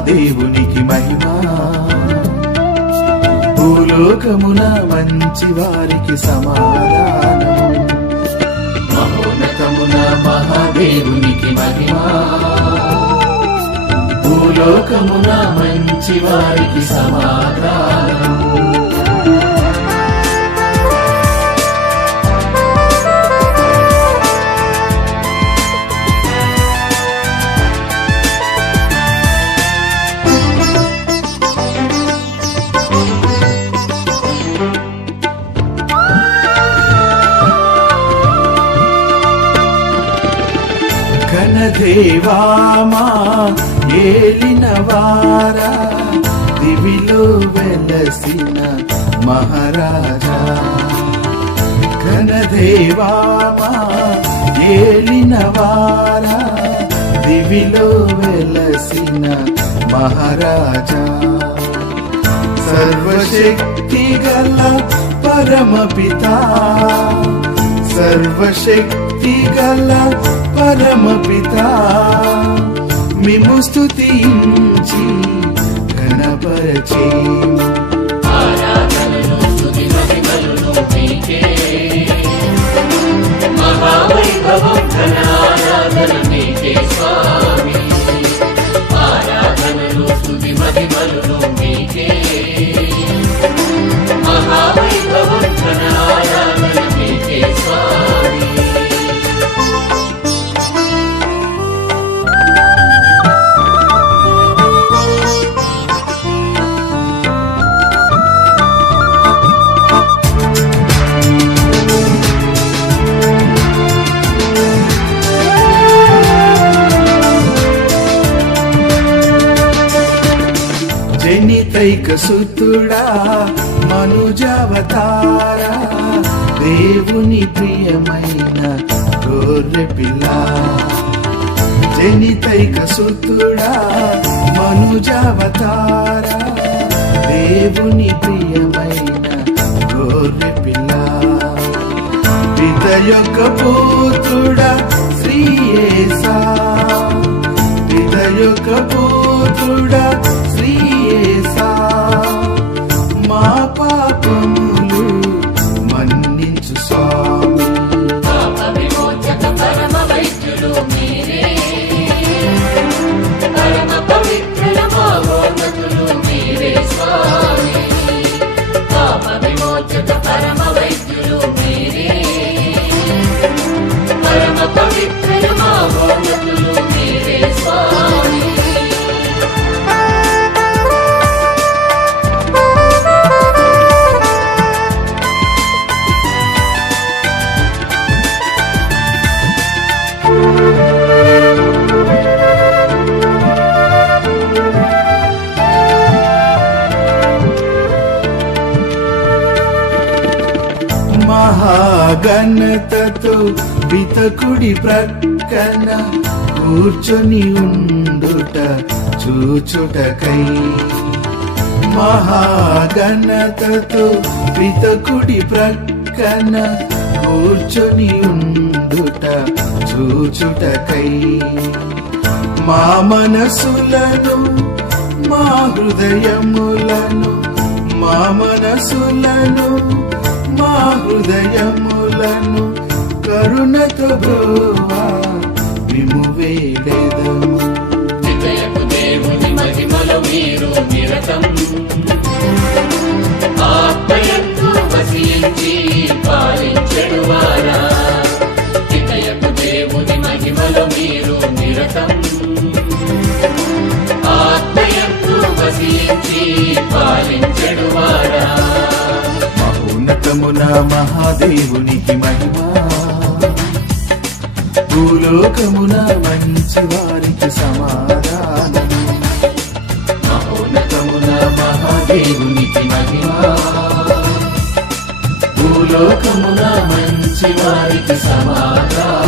మహాదేవునికి మహిమా, భూలోకమున మంచి వారికి సమాధానం. మహోన్నతమున మహాదేవునికి మహిమా, భూలోకమున మంచి వారికి సమాధానం. ఘనదేవామా ఏలిన వారా, దివిలో వెలసిన మహారాజా. ఘనదేవామా ఏలిన వారా, దివిలో వెలసిన మహారాజా. సర్వశక్తి గల పరమపితా, సర్వశక్తి గల పరమపితా, మిమ్ము స్తుతించి ఘనపరచేము. ఆరాధనలు స్తుతి మహిమలు మీకే, మహావైభవం ఘన ఆరాధన మీకే స్వామి. ఆరాధనలు స్తుతి మహిమలు మీకే, మహావైభవం ఘన ఆరాధన మీకే స్వామి. జనితైక సుతుడా మనుజావతారా, దేవుని ప్రియమైన గొర్రె పిల్ల. జనితైక సుతుడా మనుజావతారా, దేవుని ప్రియమైన గొర్రె పిల్ల. పిత యొక్క పుత్రుడా శ్రీ యేసా, పిత యొక్క పుత్రుడా శ్రీ యేసా, మా పాపములు మన్నించు స్వామి. పాప విమోచక పరమ వైద్యులు మీరే, పరమ పవిత్రుల మహోన్నతులు మీరే స్వామి. పాప విమోచక పరమ వైద్యులు మీరే, పరమ పవిత్రుల మహోన్నతులు మీరే స్వామి. మహాఘనతతో పితకుడి ప్రక్కన కూర్చొని ఉండుట చూచుటకై. మహాఘనతతో పితకుడి ప్రక్కన కూర్చొని ఉండుట చూచుటకై. మా మనసులను మా హృదయములను, మా మనసులను మా హృదయములను కరుణతో బ్రోవా మిమ్ము వేడెదము. నిత్యపు దేవుని మహిమలో మీరు నిరతం, ఆత్మయందు వసించి పాలించెడు వారా. నిత్యపు దేవుని మహిమలో మీరు నిరతం, ఆత్మయందు వసించి పాలించెడు వారా. మహోన్నతమున మహాదేవునికి మహిమా, భూలోకమున మంచి వారికి సమాధానం. మహోన్నతమున మహాదేవునికి మహిమా, భూలోకమున మంచి వారికి సమాధానం.